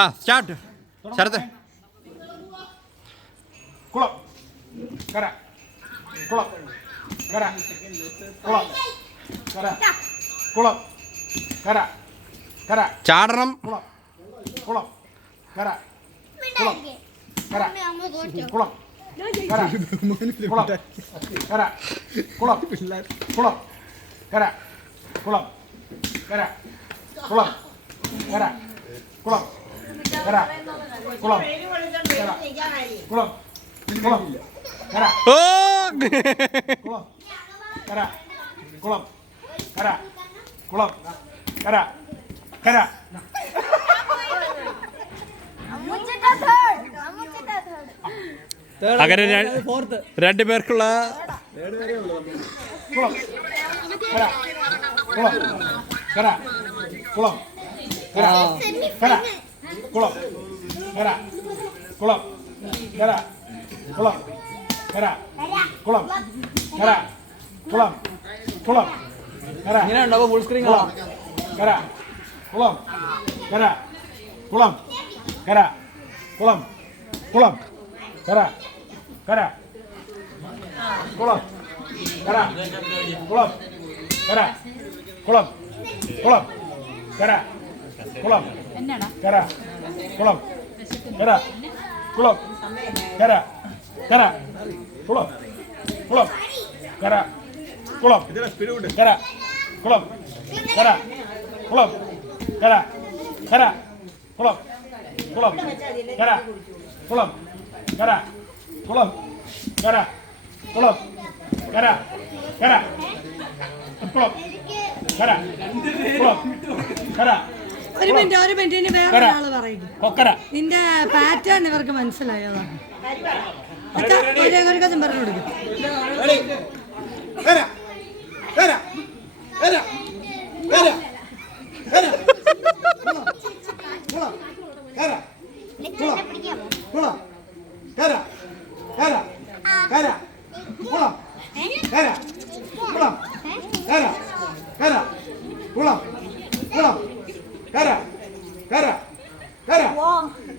ആ സ്റ്റാർട്ട്. ശരത്തെ. കുളം കര കുളം കര കുളം കര കുളം കര കര ചാടണം. കുളം കുളം കര കുളം കര കുളം കര കുളം കര കുളം കുളം കര കുളം കര കുളം കര കുളം കര കുളം കുളം കുളം കര ഓ കുളം കര കുളം കര കുളം കര കര അങ്ങനെ രണ്ടു പേർക്കുള്ള കുളം കര കുളം കര കുളം കര കര കുളം കര കുളം കര കുളം കര കുളം കര കുളം കുളം കര ഇങ്ങനെ ഉണ്ടാവും ഫുൾ സ്ക്രീൻ കുളം കര കുളം കര കുളം കര കുളം കുളം കര കര കുളം കര കുളം കര കുളം കുളം കര കുളം കര കുളം കര കുളം കര കര കുളം കുളം കര കുളം കര കുളം കര കുളം കര കര കുളം കുളം കര കുളം കര കുളം കര കുളം കര കര കുളം കര കുളം കര. ഒരു മിനിറ്റ് ഇനി വേറെ ഒരാള് പറയുന്നു. നിന്റെ പാറ്റേൺ ഇവർക്ക് മനസ്സിലായതാണ്. ഒരു കഥ പറഞ്ഞു കൊടുക്കും.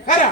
Kara,